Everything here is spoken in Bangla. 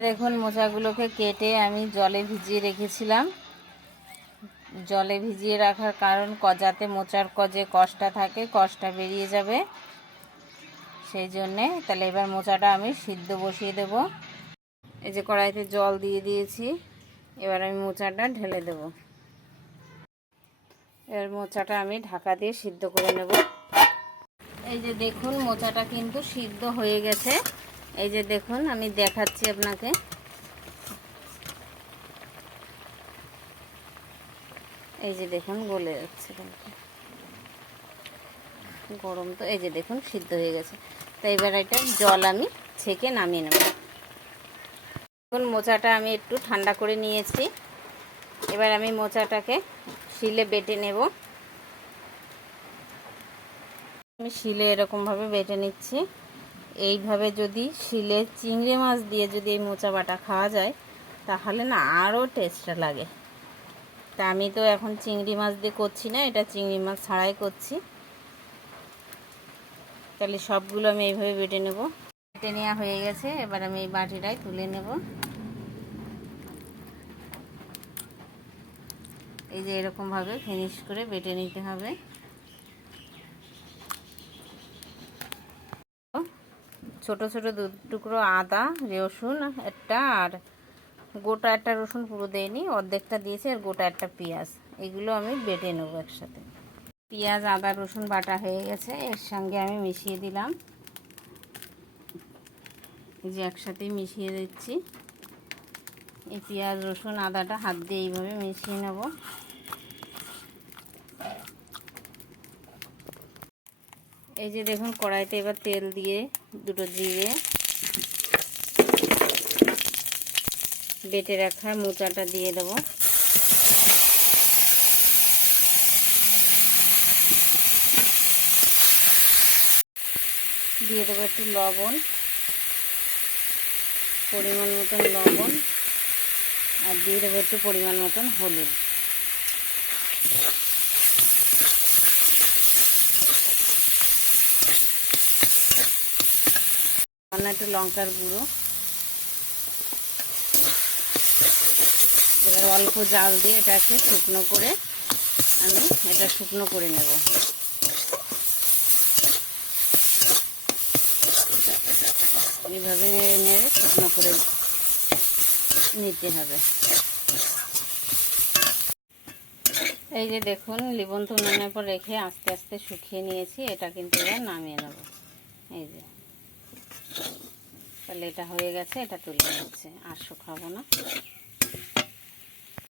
দেখুন মোচাগুলোকে কেটে আমি জলে ভিজিয়ে রেখেছিলাম। জলে ভিজিয়ে রাখার কারণ ক- যাতে মোচার ক যে কষটা থাকে কষটা বেরিয়ে যাবে। সেই জন্যে তাহলে এবার মোচাটা আমি সিদ্ধ বসিয়ে দেব। এই যে কড়াইতে জল দিয়ে দিয়েছি, এবার আমি মোচাটা ঢেলে দেব। এবার মোচাটা আমি ঢাকা দিয়ে সিদ্ধ করে নেব। এই যে দেখুন মোচাটা কিন্তু সিদ্ধ হয়ে গেছে। এই যে দেখুন, আমি দেখাচ্ছি আপনাকে। এই যে দেখুন, গলে যাচ্ছে গরম তো, এই যে দেখুন, সিদ্ধ হয়ে গেছে। তো এবার এটা জল আমি ছেঁকে নামিয়ে নেব। এখন মোচাটা আমি একটু ঠান্ডা করে নিয়েছি। এবার আমি মোচাটাকে শিলে বেটে নেব। আমি শিলে এরকমভাবে বেটে নিচ্ছি। এইভাবে যদি শিলে চিংড়ি মাছ দিয়ে যদি এই মোচা বাটা খাওয়া যায়, তাহলে না আরও টেস্টটা লাগে। তা আমি তো এখন চিংড়ি মাছ দিয়ে করছি না, এটা চিংড়ি মাছ ছাড়াই করছি। তাহলে সবগুলো আমি এইভাবে বেটে নেব। বেটে নেওয়া হয়ে গেছে, এবার আমি এই বাটিটাই তুলে নেব। এই যে এরকমভাবে ফিনিশ করে বেটে নিতে হবে। ছোট ছোট দু টুকরো আদা, রসুন একটা আর গোটা একটা রসুন পুরো দেয়নি অর্ধেকটা দিয়েছি আর গোটা একটা পেঁয়াজ। এগুলো আমি বেটে নেব একসাথে। পেঁয়াজ, আদা, রসুন বাটা হয়ে গেছে, এর সঙ্গে আমি মিশিয়ে দিলাম। যে একসাথেই মিশিয়ে দিচ্ছি। এই পেঁয়াজ, রসুন, আদাটা হাত দিয়ে এইভাবে মিশিয়ে নেব। এই যে দেখুন কড়াইতে এবার তেল দিয়ে দুটো জিরে বেটে রাখা মোচাটা দিয়ে দেবো। দিয়ে দেবো একটু লবণ, পরিমাণ মতন লবণ, আর দিয়ে দেবো একটু পরিমাণ মতন হলুদ। সামান্য একটু লঙ্কার গুঁড়ো। এবার অল্প জাল দিয়ে এটাকে শুকনো করে আমি এটা শুকনো করে নেব। এইভাবে নেড়ে নেড়ে শুকনো করে নিতে হবে। এই যে দেখুন লিবন্ত নুনের পর রেখে আস্তে আস্তে শুকিয়ে নিয়েছি, এটা কিন্তু এবার নামিয়ে নেব। এই যে। তাহলে এটা হয়ে গেছে এটা তুলে নিচ্ছে। আর শুকাবো না।